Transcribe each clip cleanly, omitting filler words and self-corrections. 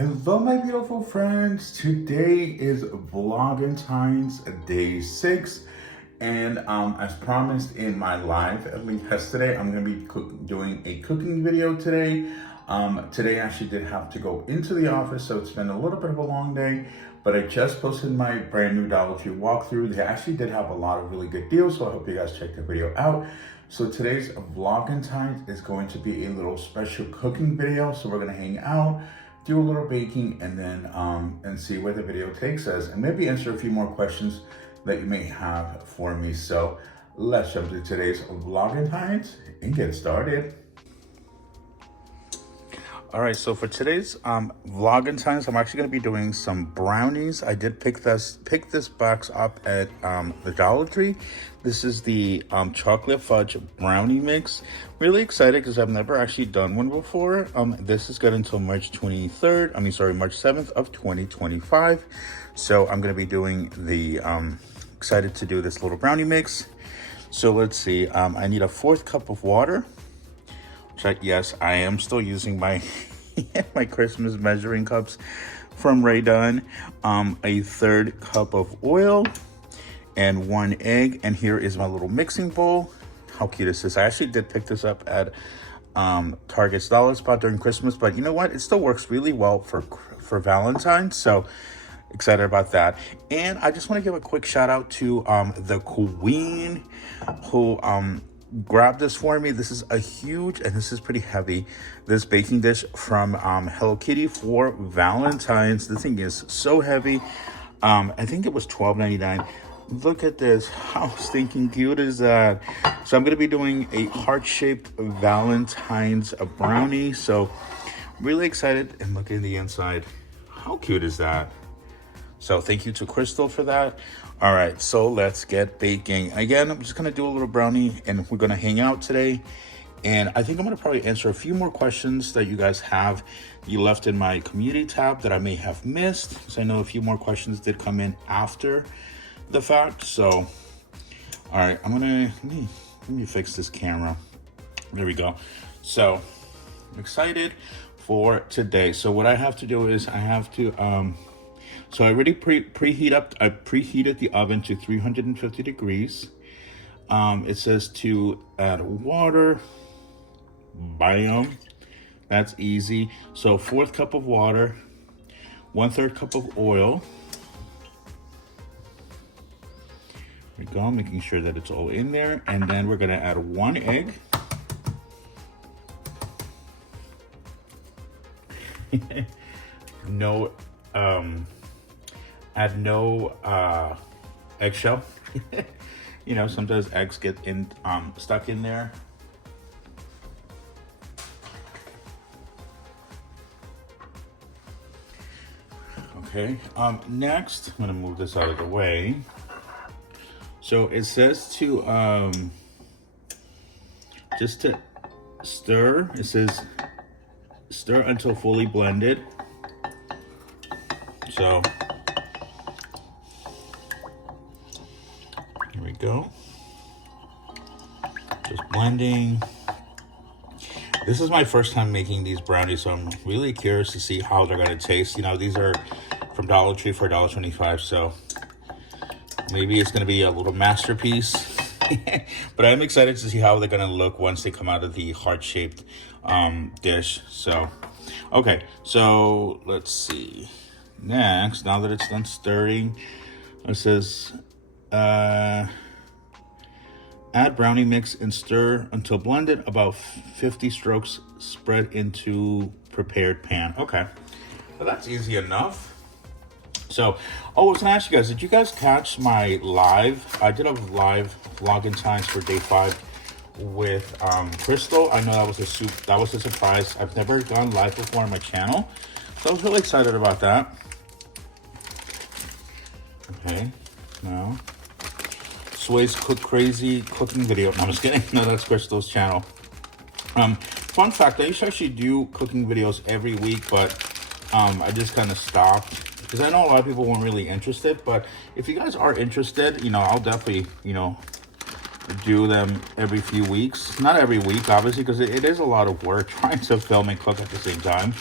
Hello, my beautiful friends. Today is Valentines Day 6. And as promised in my live link yesterday, I'm going to be doing a cooking video today. Today I actually did have to go into the office, so it's been a little bit of a long day. But I just posted my brand new Dollar Tree walkthrough. They actually did have a lot of really good deals, so I hope you guys check the video out. So today's Vlogentines is going to be a little special cooking video. So we're going to hang out, do a little baking, and then and see where the video takes us, and maybe answer a few more questions that you may have for me. So let's jump to today's Vlogentines and get started. All right, so for today's Vlogentines, I'm actually going to be doing some brownies. I did pick this box up at the Dollar Tree. This is the chocolate fudge brownie mix. Really excited because I've never actually done one before. This is good until March 7th of 2025. So I'm going to be doing the, excited to do this little brownie mix. So let's see, I need a 1/4 cup of water. Yes, I am still using my my Christmas measuring cups from Ray Dunn. A 1/3 cup of oil and 1 egg. And here is my little mixing bowl. How cute is this? I actually did pick this up at Target's Dollar Spot during Christmas, but you know what? It still works really well for Valentine's. So excited about that. And I just want to give a quick shout out to the queen who grab this for me. This is a huge, and this is pretty heavy, this baking dish from Hello Kitty for Valentine's. The thing is so heavy. I think it was $12.99. Look at this. How stinking cute is that? So I'm going to be doing a heart-shaped Valentine's brownie. So really excited, and look at the inside. How cute is that? So thank you to Crystal for that. All right, so let's get baking. Again, I'm just gonna do a little brownie, and we're gonna hang out today. And I think I'm gonna probably answer a few more questions that you guys have you left in my community tab that I may have missed, because I know a few more questions did come in after the fact. So, all right, let me fix this camera. There we go. So I'm excited for today. So what I have to do is I have to, so I already preheated the oven to 350 degrees. It says to add water. Bam. That's easy. So 1/4 cup of water, 1/3 cup of oil. There we go, making sure that it's all in there. And then we're gonna add 1 egg. Add no eggshell. You know, sometimes eggs get stuck in there. Okay, next I'm gonna move this out of the way. So it says to just to stir. It says stir until fully blended. So here we go. Just blending. This is my first time making these brownies, so I'm really curious to see how they're gonna taste. You know, these are from Dollar Tree for $1.25, so maybe it's gonna be a little masterpiece. But I'm excited to see how they're gonna look once they come out of the heart-shaped dish. So, okay, so let's see. Next, now that it's done stirring, it says add brownie mix and stir until blended, about 50 strokes, spread into prepared pan. Okay, well, that's easy enough. So, I was gonna ask you guys, did you guys catch my live? I did a live Vlogentines for day 5 with Crystal. I know that was a surprise. I've never gone live before on my channel, so I was really excited about that. Okay, now Sway's crazy cooking video. No, I'm just kidding. No, that's Crystal's channel. Fun fact, I used to actually do cooking videos every week, but I just kind of stopped because I know a lot of people weren't really interested. But if you guys are interested, you know, I'll definitely, you know, do them every few weeks. Not every week, obviously, because it is a lot of work trying to film and cook at the same time.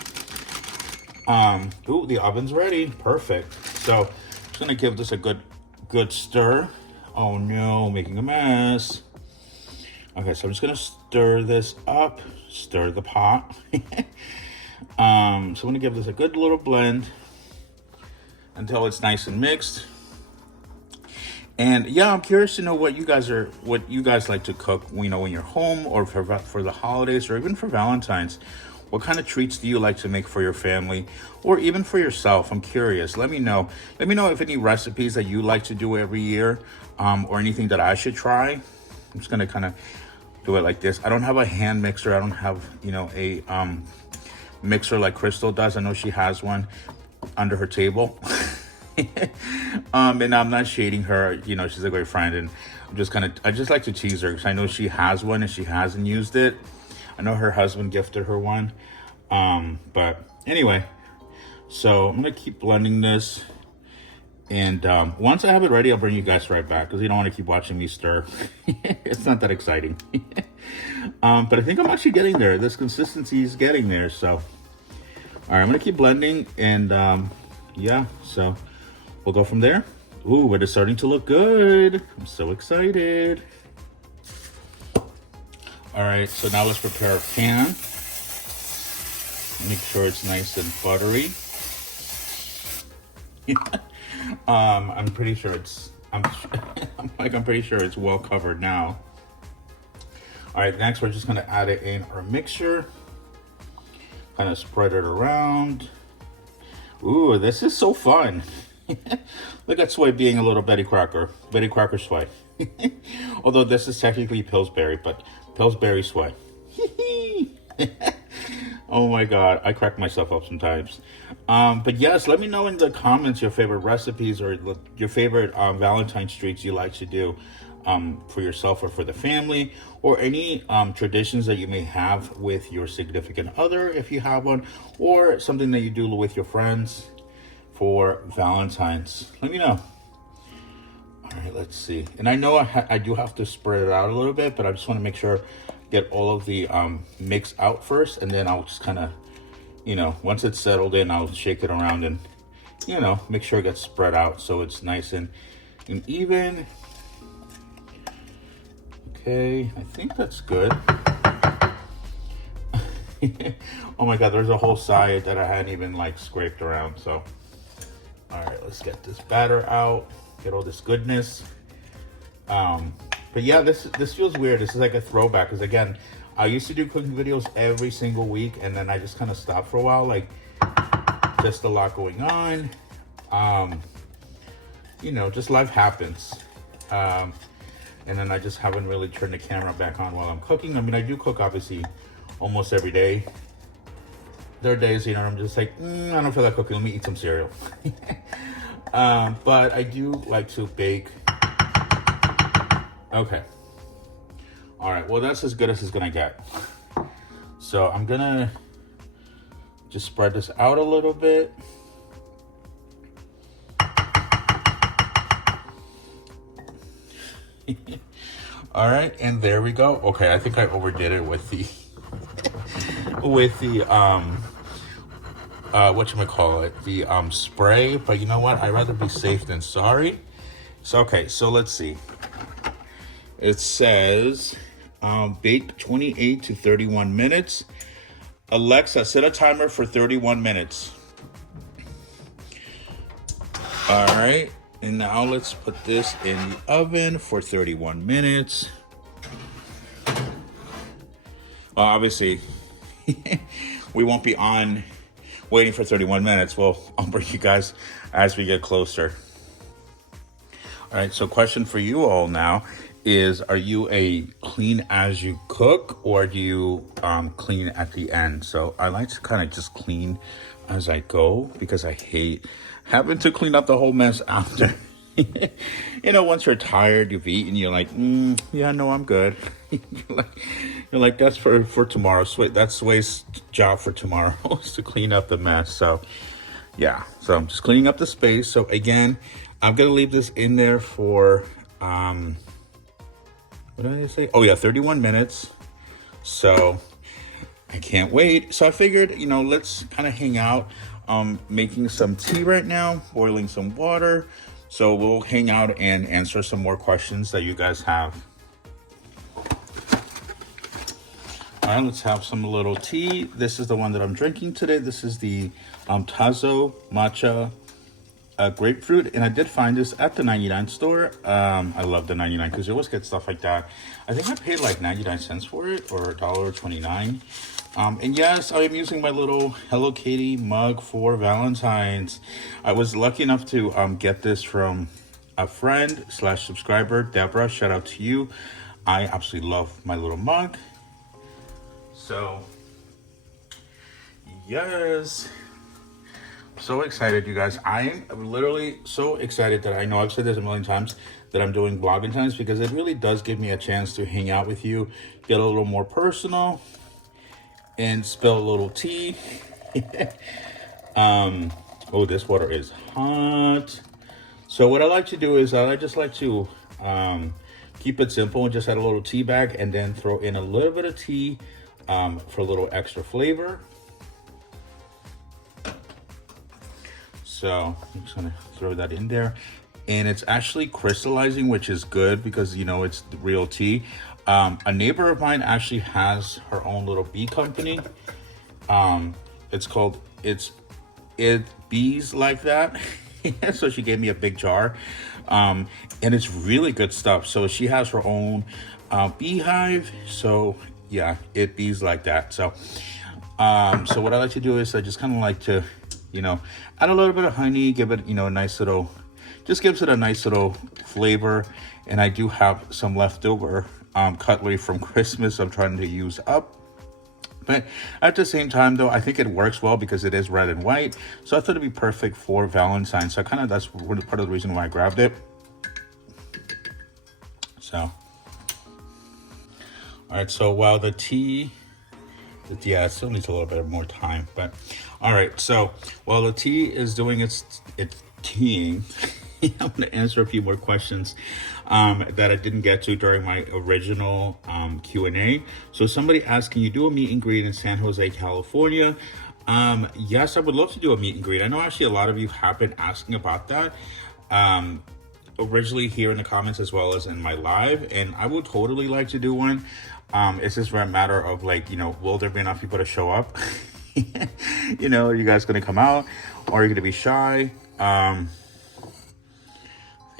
Ooh, the oven's ready. Perfect. So I'm just gonna give this a good stir. Oh no, making a mess. Okay, so I'm just gonna stir this up, stir the pot. So I'm gonna give this a good little blend until it's nice and mixed. And yeah, I'm curious to know what you guys like to cook, you know, when you're home, or for the holidays, or even for Valentine's. What kind of treats do you like to make for your family, or even for yourself? I'm curious. Let me know. Let me know if any recipes that you like to do every year, or anything that I should try. I'm just gonna kind of do it like this. I don't have a hand mixer. I don't have, you know, a mixer like Crystal does. I know she has one under her table. And I'm not shading her, you know, she's a great friend, and I just like to tease her because I know she has one and she hasn't used it. I know her husband gifted her one. But anyway, so I'm gonna keep blending this, and once I have it ready, I'll bring you guys right back because you don't want to keep watching me stir. It's not that exciting. But I think I'm actually getting there. This consistency is getting there. So all right, I'm gonna keep blending, and yeah, so we'll go from there. Ooh, but it's starting to look good. I'm so excited. All right, so now let's prepare a pan. Make sure it's nice and buttery. I'm pretty sure I'm pretty sure it's well covered now. All right, next we're just gonna add it in our mixture. Kind of spread it around. Ooh, this is so fun. Look at Sway being a little Betty Crocker Sway. Although this is technically Pillsbury, but Pillsbury Sway. Oh my God, I crack myself up sometimes. But yes, let me know in the comments your favorite recipes or your favorite Valentine's treats you like to do for yourself or for the family, or any traditions that you may have with your significant other, if you have one, or something that you do with your friends for Valentine's. Let me know. All right, let's see. And I know I do have to spread it out a little bit, but I just want to make sure get all of the mix out first, and then I'll just kind of, you know, once it's settled in, I'll shake it around and, you know, make sure it gets spread out so it's nice and even. Okay, I think that's good. Oh my God, there's a whole side that I hadn't even like scraped around. So all right, let's get this batter out, get all this goodness. But yeah, this feels weird. This is like a throwback, because again, I used to do cooking videos every single week, and then I just kind of stopped for a while, like just a lot going on. You know, just life happens. And then I just haven't really turned the camera back on while I'm cooking. I mean, I do cook obviously almost every day. There are days, you know, I'm just like, I don't feel like cooking, let me eat some cereal. But I do like to bake. Okay. All right, well, that's as good as it's gonna get. So I'm gonna just spread this out a little bit. All right, and there we go. Okay, I think I overdid it with the whatchamacallit, the spray, but you know what? I'd rather be safe than sorry. So okay, so let's see. It says bake 28 to 31 minutes. Alexa, set a timer for 31 minutes. All right, and now let's put this in the oven for 31 minutes. Well, obviously, we won't be on waiting for 31 minutes. Well, I'll bring you guys as we get closer. All right, so question for you all now is, are you a clean as you cook, or do you clean at the end? So I like to kind of just clean as I go, because I hate having to clean up the whole mess after. You know, once you're tired, you've eaten, you're like, yeah, no, I'm good. you're like, that's for tomorrow. That's Sway's job for tomorrow, is to clean up the mess. So yeah, so I'm just cleaning up the space. So again, I'm gonna leave this in there for what did I say? Oh yeah, 31 minutes. So I can't wait. So I figured, you know, let's kind of hang out making some tea right now, boiling some water. So we'll hang out and answer some more questions that you guys have. All right, let's have some little tea. This is the one that I'm drinking today. This is the Tazo matcha grapefruit, and I did find this at the 99 store. I love the 99 because you always get stuff like that. I think I paid like 99 cents for it, or $1.29. And yes, I am using my little Hello Kitty mug for Valentine's. I was lucky enough to get this from a friend / subscriber, Deborah. Shout out to you. I absolutely love my little mug. So, yes. So excited, you guys. I am literally so excited that I know I've said this a million times that I'm doing VLOGENTINES, because it really does give me a chance to hang out with you, get a little more personal, and spill a little tea. Oh, this water is hot. So what I like to do is I just like to keep it simple and just add a little tea bag and then throw in a little bit of tea for a little extra flavor. So I'm just gonna throw that in there. And it's actually crystallizing, which is good because, you know, it's the real tea. A neighbor of mine actually has her own little bee company. It's called It Bees Like That. So she gave me a big jar, and it's really good stuff. So she has her own beehive. So yeah, It Bees Like That. So so what I like to do is I just kind of like to, you know, add a little bit of honey, give it, you know, a nice little, just gives it a nice little flavor. And I do have some leftover cutlery from Christmas I'm trying to use up. But at the same time, though, I think it works well because it is red and white. So I thought it'd be perfect for Valentine's. So kind of that's part of the reason why I grabbed it. So, all right. So while the tea, yeah, it still needs a little bit more time. But all right. So while the tea is doing its teaing, I'm going to answer a few more questions that I didn't get to during my original Q&A. So somebody asked, can you do a meet and greet in San Jose, California? Yes, I would love to do a meet and greet. I know actually a lot of you have been asking about that originally here in the comments as well as in my live, and I would totally like to do one. It's just a matter of, like, you know, will there be enough people to show up? You know, are you guys going to come out, or are you going to be shy? I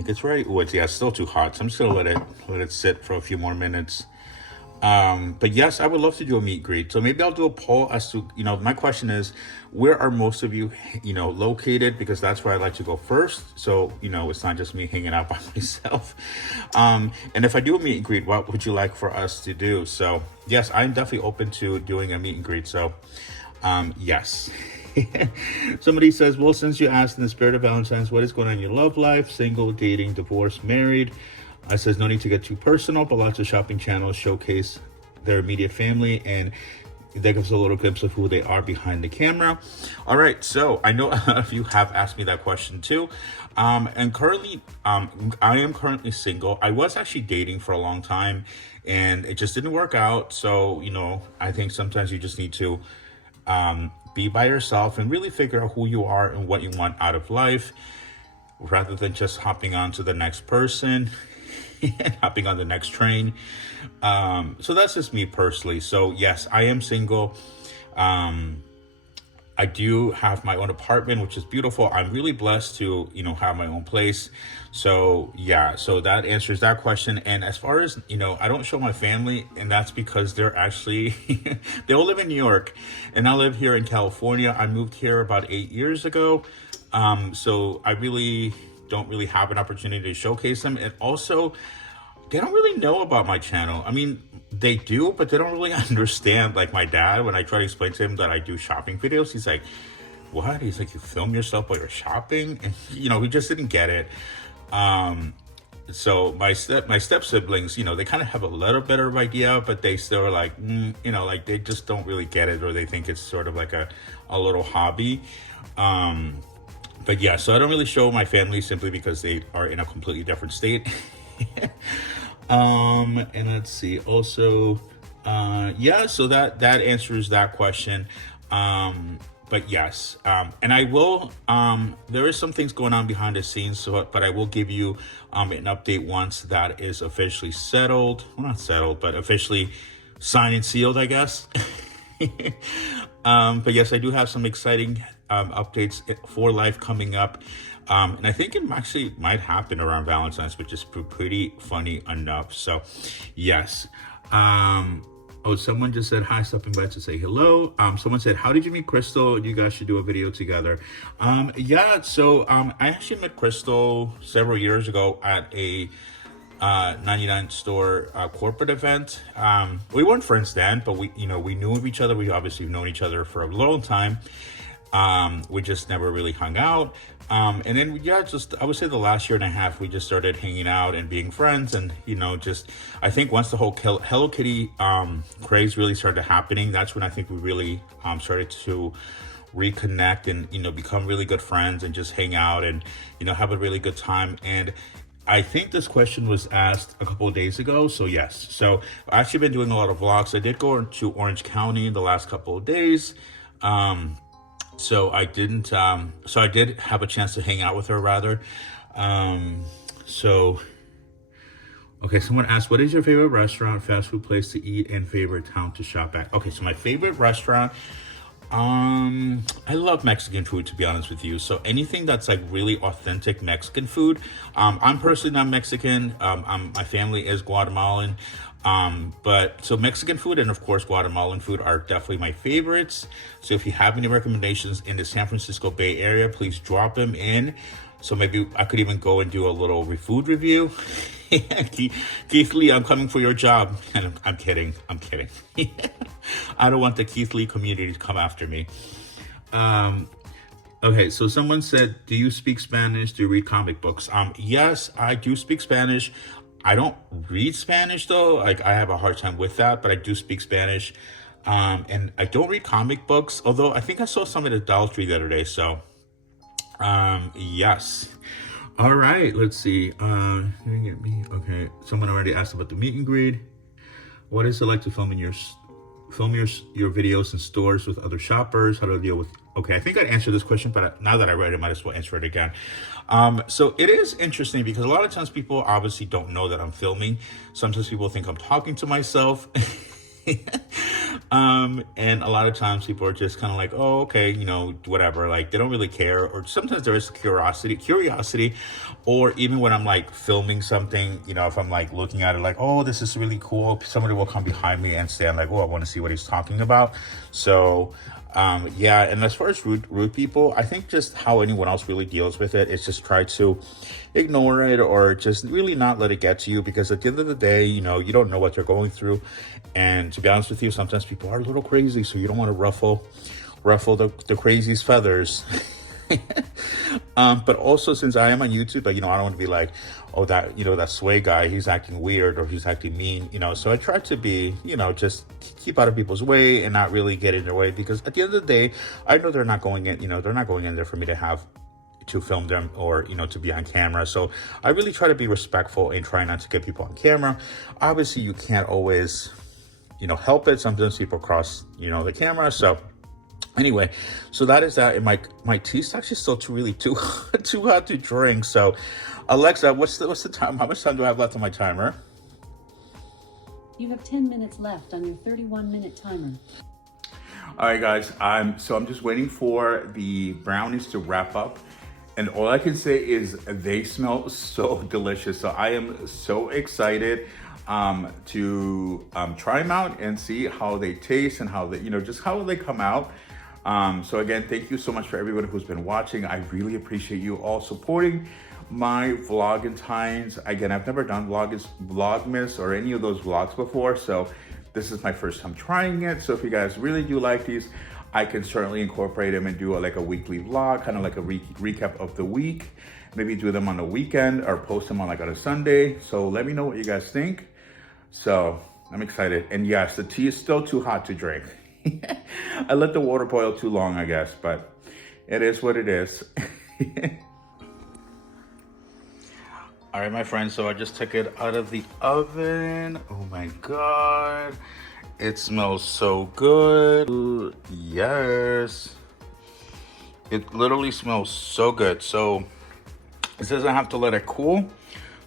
think it's right. Oh, it's still too hot, so I'm just gonna let it sit for a few more minutes. But yes, I would love to do a meet and greet. So maybe I'll do a poll as to, you know, my question is, where are most of you, you know, located? Because that's where I like to go first. So, you know, it's not just me hanging out by myself. And if I do a meet and greet, what would you like for us to do? So yes, I'm definitely open to doing a meet and greet. So yes. Somebody says, well, since you asked, in the spirit of Valentine's, what is going on in your love life? Single, dating, divorced, married? I says, no need to get too personal, but lots of shopping channels showcase their immediate family, and that gives a little glimpse of who they are behind the camera. All right, so I know a lot of you have asked me that question too. And currently, I am currently single. I was actually dating for a long time, and it just didn't work out. So, you know, I think sometimes you just need to be by yourself and really figure out who you are and what you want out of life, rather than just hopping on to the next person and hopping on the next train. So that's just me personally. So yes, I am single. I do have my own apartment, which is beautiful. I'm really blessed to, you know, have my own place. So yeah, so that answers that question. And as far as, you know, I don't show my family, and that's because they're actually, they all live in New York, and I live here in California. I moved here about 8 years ago. So I really don't really have an opportunity to showcase them. And also, they don't really know about my channel. I mean, they do, but they don't really understand. Like my dad, when I try to explain to him that I do shopping videos, he's like, what? He's like, you film yourself while you're shopping? And, you know, he just didn't get it. So my step siblings, you know, they kind of have a little bit of idea, but they still are like, you know, like they just don't really get it, or they think it's sort of like a little hobby. But yeah, so I don't really show my family simply because they are in a completely different state. And let's see, also, yeah, so that answers that question. but yes, and I will, there is some things going on behind the scenes, so, but I will give you an update once that is officially settled. Well, not settled, but officially signed and sealed, I guess. But yes, I do have some exciting updates for life coming up. And I think it actually might happen around Valentine's, which is pretty funny enough. So yes. Oh, someone just said hi, stopping by to say hello. Someone said, how did you meet Crystal? You guys should do a video together. Yeah, so I actually met Crystal several years ago at a 99 store corporate event. We weren't friends then, but we knew of each other. We obviously known each other for a long time. We just never really hung out. And then I would say the last year and a half, we just started hanging out and being friends. And, I think once the whole Hello Kitty craze really started happening, that's when I think we really started to reconnect and, become really good friends and just hang out and, have a really good time. And I think this question was asked a couple of days ago. So yes, so I've actually been doing a lot of vlogs. I did go to Orange County in the last couple of days. So I did have a chance to hang out with her rather. Okay, someone asked, what is your favorite restaurant, fast food place to eat, and favorite town to shop at? Okay, so my favorite restaurant, I love Mexican food, to be honest with you. So anything that's like really authentic Mexican food. I'm personally not Mexican. My family is Guatemalan. But so Mexican food and of course Guatemalan food are definitely my favorites. So if you have any recommendations in the San Francisco Bay Area, please drop them in. So maybe I could even go and do a little food review. Keith Lee, I'm coming for your job. And I'm kidding. I don't want the Keith Lee community to come after me. Okay, so someone said, do you speak Spanish? Do you read comic books? Yes, I do speak Spanish. I don't read Spanish though. Like I have a hard time with that, but I do speak Spanish. And I don't read comic books, although I think I saw some at the Dollar Tree the other day. So, yes. All right, let's see. Okay, someone already asked about the meet and greet. What is it like to film your videos in stores with other shoppers? How to deal with? Okay, I think I answered this question, but now that I read it, I might as well answer it again. So it is interesting because a lot of times people obviously don't know that I'm filming. Sometimes people think I'm talking to myself. And a lot of times people are just kind of like, oh, okay, whatever. Like they don't really care. Or sometimes there is curiosity, or even when I'm like filming something, if I'm like looking at it like, oh, this is really cool. Somebody will come behind me and stand like, oh, I want to see what he's talking about. So, yeah. And as far as rude people, I think just how anyone else really deals with it is just try to ignore it or just really not let it get to you, because at the end of the day, you don't know what they're going through. And to be honest with you, sometimes people are a little crazy, so you don't want to ruffle the craziest feathers. But also, since I am on YouTube, I don't want to be like, oh, that, that sway guy, he's acting weird or he's acting mean, so I try to be, just keep out of people's way and not really get in their way, because at the end of the day, I know they're not going in, they're not going in there for me to film them or, to be on camera. So I really try to be respectful and try not to get people on camera. Obviously, you can't always, help it. Sometimes people cross, the camera. So anyway, so that is that. And my tea's actually still too hot to drink. So Alexa, what's the time? How much time do I have left on my timer? You have 10 minutes left on your 31-minute timer. All right, guys. I'm just waiting for the brownies to wrap up. And all I can say is they smell so delicious. So I am so excited to try them out and see how they taste and how they, just how they come out. So again, thank you so much for everyone who's been watching. I really appreciate you all supporting my Vlogentines. Again, I've never done Vlogmas or any of those vlogs before. So this is my first time trying it. So if you guys really do like these, I can certainly incorporate them and do a weekly vlog, kind of like a recap of the week. Maybe do them on the weekend or post them on a Sunday. So let me know what you guys think. So I'm excited. And yes, the tea is still too hot to drink. I let the water boil too long, I guess, but it is what it is. All right, my friends, so I just took it out of the oven. Oh my God. It smells so good. Yes. It literally smells so good. So it says I have to let it cool.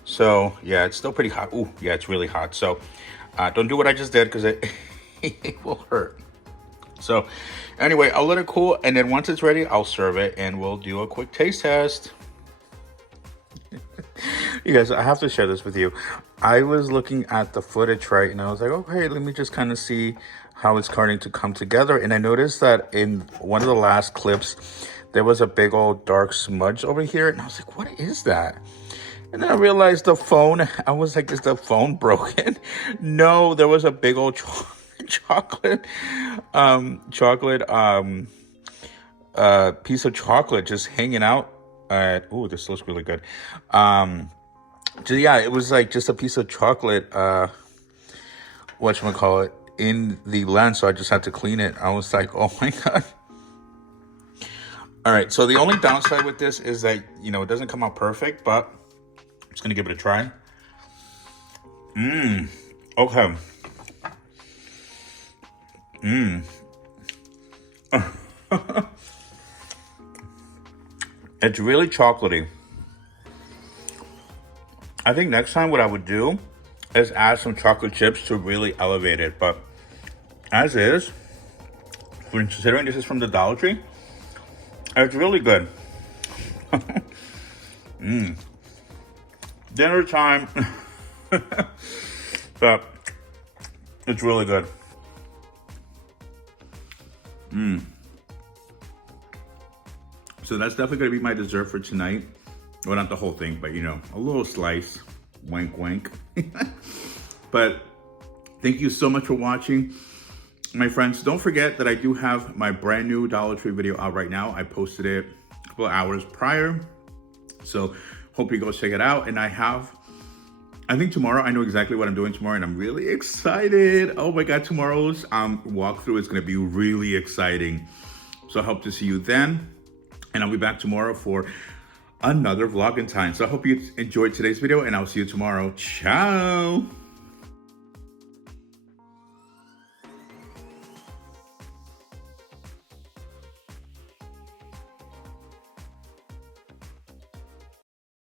So yeah, it's still pretty hot. Ooh, yeah, it's really hot. So don't do what I just did because it, it will hurt. So anyway, I'll let it cool. And then once it's ready, I'll serve it and we'll do a quick taste test. You guys, I have to share this with you. I was looking at the footage, right? And I was like, okay, let me just kind of see how it's starting to come together. And I noticed that in one of the last clips, there was a big old dark smudge over here. And I was like, what is that? And then I realized the phone, I was like, is the phone broken? No, there was a big old chocolate piece of chocolate just hanging out. Oh, this looks really good. So yeah, it was like just a piece of chocolate, whatchamacallit, in the lens. So I just had to clean it. I was like, oh my God. All right. So the only downside with this is that, you know, it doesn't come out perfect, but I'm just going to give it a try. Okay. It's really chocolatey. I think next time what I would do is add some chocolate chips to really elevate it. But as is, considering this is from the Dollar Tree, it's really good. Dinner time. But it's really good. So that's definitely going to be my dessert for tonight. Well, not the whole thing, but, you know, a little slice. Wink, wink. But thank you so much for watching. My friends, don't forget that I do have my brand new Dollar Tree video out right now. I posted it a couple of hours prior. So hope you go check it out. And I think tomorrow, I know exactly what I'm doing tomorrow and I'm really excited. Oh my God, tomorrow's walkthrough is going to be really exciting. So I hope to see you then. And I'll be back tomorrow for another Vlogentine. So I hope you enjoyed today's video and I'll see you tomorrow. Ciao.